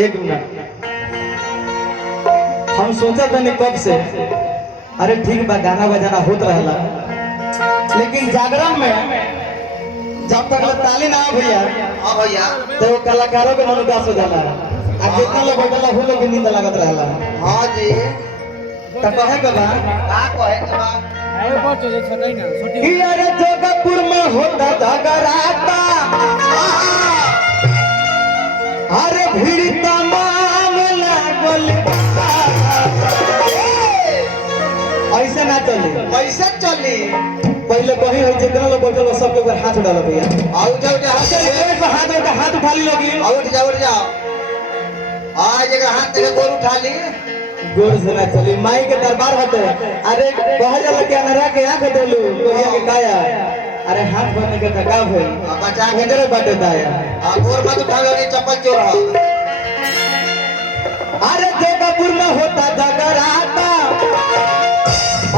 एक मिनट हम सोचा था नहीं कब से, अरे ठीक बा गाना बजाना होत रहला, लेकिन जागरण में जब तक ताली ना भैया हाँ भैया तो कलाकारों के मन उदास हो जाला, आ कितना लोग बैठला हो लोग नींद लागत रहला। हाँ जी तब कहे के बा का कहे के बा कि अरे जोगपुर में होता जगराता, अरे भीड़ तमाम लागल, ऐसे ना चली। कैसे चली पहले कहीं है जितना लोग बैठल हो सबके ऊपर हाथ उठा लो भैया, आओ जाओ जाओ हाथ उठा ली लोगी, उठ जाओ आज एक हाथ तेरे गोर उठा ली गोर से ना चली। माई के दरबार होते, अरे कह जाला के अनरा के आंख देलू कोरिया के काया, अरे हाथ भरने के थका भई बचा के केकरे बाटे दाया। गोर मत उठावे रे चप्पल चोर हो। अरे जोगपुर में होता जगराता,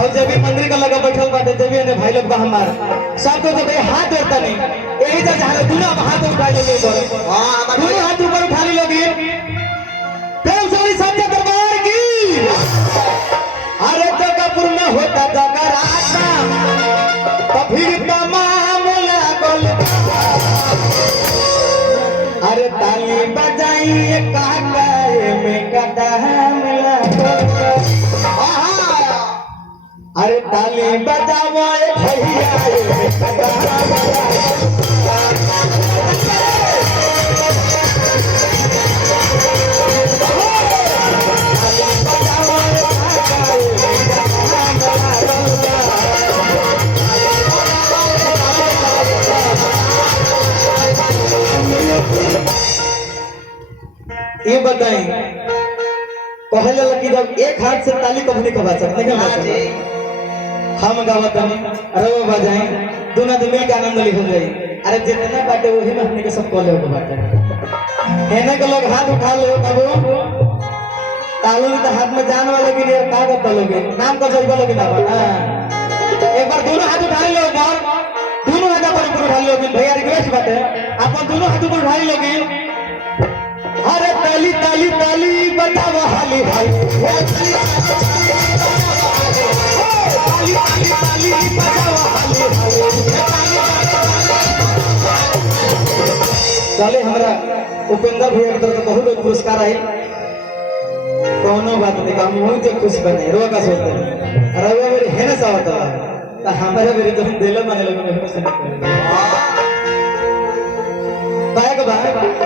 और जब भी मंदिर का लगा बैठल बाटे जब भी भाई लोग बा हमार सबको तो भाई हाथ जोड़ता नहीं, यही तो जहाँ दोनों हाथ उठा लोगे ऊपर, हाँ दोनों हाथ ऊपर उठा ली लोगी। प्रेम से बड़ी सच्चे दरबार की। अरे जोगपुर में होता जगराता, तो फिर तमाम लागल, अरे ताली बजाइए काका में कदम लागल, अरे ताली बजाओ भैया में कदम लागल। ये बताएं पहले लगी जब एक हाथ से ताली कभी नहीं कबा सकते क्या हम गावत अरे वो बजाएं दोनों तो मिल के आनंद लिखल जाए, अरे जितने बाटे वही में हमने के सब कॉल हो बाटे कहने के लोग हाथ उठा लो तब तालू तो हाथ में जान वाले के लिए का करता लोगे नाम का सही बोलोगे ना एक बार दोनों हाथ उठा लो, एक बार दोनों हाथ ऊपर उठा लो भैया रिक्वेस्ट बाटे आप दोनों हाथ ऊपर उठा लोगे। अरे ताली ताली ताली बजाओ हाली भाई, ताली ताली ताली बजाओ हाली भाई। चले हमरा उपेंद्र भैया की तरफ से बहुत बहुत पुरस्कार आई, कोनो बात नहीं हम मुझे खुश बने रो का सोचते हैं रवे मेरी है ना सावता तो हमारे मेरी तो दिल माने लोग में खुश नहीं बाय का बाय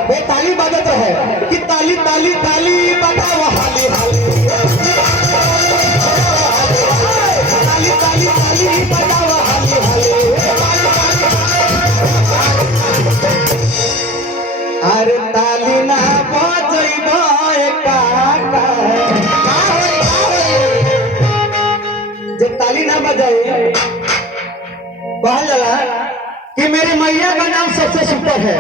वे ताली बजाते है कि ताली ताली ताली बजाओ हाली हाली, ताली ताली ताली बजाओ हाली हाली। अरे ताली ना बजइबो काका, जब ताली ना बजाए कहा जाला कि मेरी मैया का नाम सबसे सुपर है।